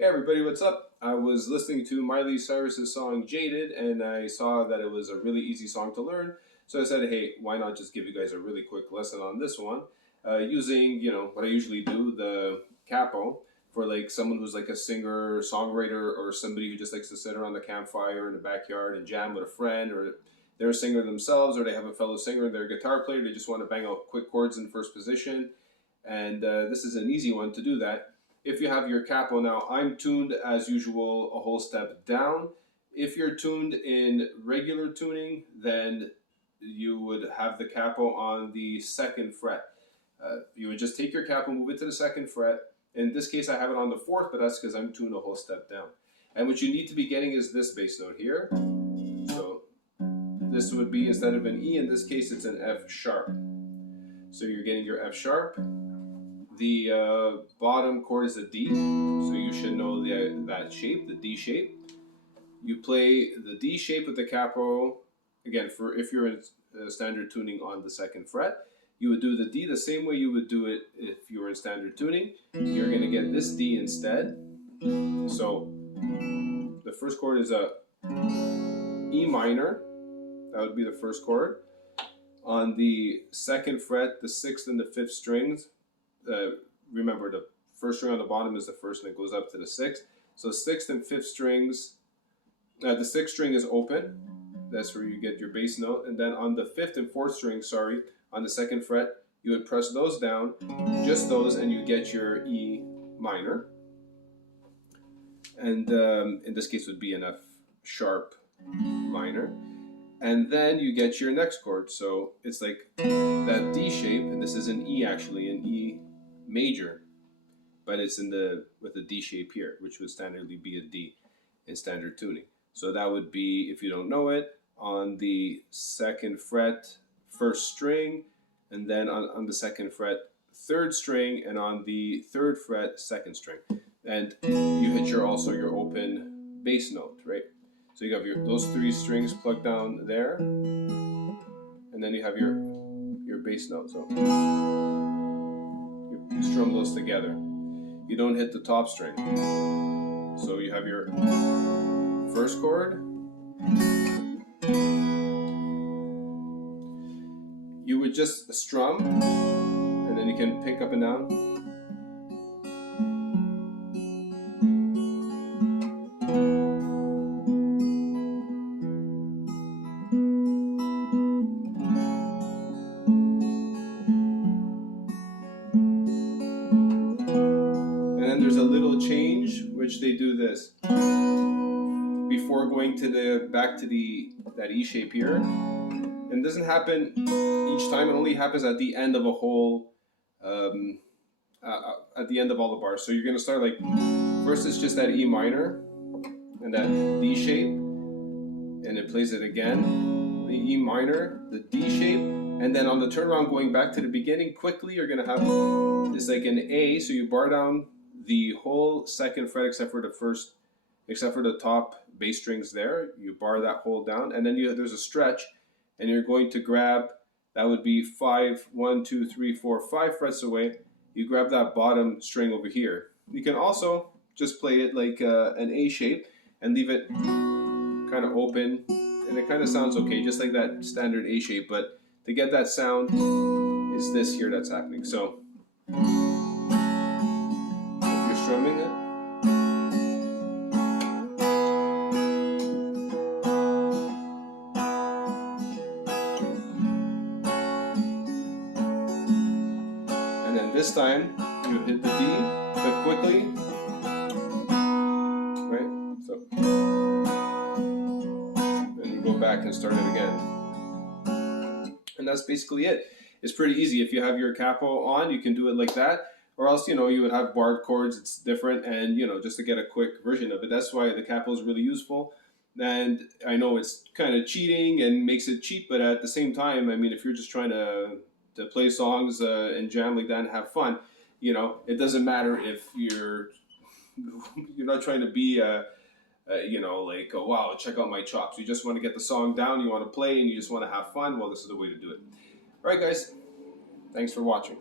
Hey everybody, what's up? I was listening to Miley Cyrus's song Jaded and I saw that it was a really easy song to learn. So I said, hey, why not just give you guys a really quick lesson on this one using, what I usually do, the capo, for like someone who's like a singer, songwriter, or somebody who just likes to sit around the campfire in the backyard and jam with a friend, or they're a singer themselves, or they have a fellow singer, they're a guitar player, they just want to bang out quick chords in first position. And this is an easy one to do that. If you have your capo now, I'm tuned as usual a whole step down. If you're tuned in regular tuning, then you would have the capo on the second fret. You would just take your capo, move it to the second fret. In this case, I have it on the fourth, but that's because I'm tuned a whole step down. And what you need to be getting is this bass note here. So this would be, instead of an E, in this case, it's an F sharp. So you're getting your F sharp. The bottom chord is a D, so you should know that shape, the D shape. You play the D shape with the capo, again, for if you're in standard tuning on the second fret. You would do the D the same way you would do it if you were in standard tuning. You're going to get this D instead. So the first chord is a E minor. That would be the first chord. On the second fret, the sixth and the fifth strings, remember the first string on the bottom is the first and it goes up to the sixth. So sixth and fifth strings, the sixth string is open. That's where you get your bass note. And then on the fifth and fourth string, on the second fret, you would press those down, just those, and you get your E minor. And in this case would be an F sharp minor. And then you get your next chord. So it's like that D shape, and this is an E actually, an E major, but it's with a D shape here, which would standardly be a D in standard tuning. So that would be, if you don't know it, on the second fret, first string, and then on the second fret, third string, and on the third fret, second string. And you hit your open bass note, right? So you have those three strings plugged down there, and then you have your bass note. So you strum those together. You don't hit the top string. So you have your first chord. You would just strum, and then you can pick up and down. There's a little change which they do this before going to back to that E shape here, and it doesn't happen each time. It only happens at the end of a whole at the end of all the bars. So you're gonna start like, first it's just that E minor and that D shape, and it plays it again, the E minor, the D shape, and then on the turnaround going back to the beginning quickly, you're gonna have this like an A. So you bar down the whole second fret except for the top bass strings there. You bar that whole down, and then there's a stretch, and you're going to grab, that would be 1, 2, 3, 4, 5 frets away. You grab that bottom string over here. You can also just play it like an A shape and leave it kind of open, and it kind of sounds okay, just like that standard A shape, but to get that sound is this here that's happening. So strumming it. And then this time you hit the D, but quickly, right? So, then you go back and start it again. And that's basically it. It's pretty easy. If you have your capo on, you can do it like that. Or else, you would have barred chords. It's different, and just to get a quick version of it. That's why the capo is really useful. And I know it's kind of cheating and makes it cheap, but at the same time, I mean, if you're just trying to play songs and jam like that and have fun, it doesn't matter if you're not trying to be like, oh, wow, check out my chops. You just want to get the song down, you want to play, and you just want to have fun. Well, this is the way to do it. All right, guys. Thanks for watching.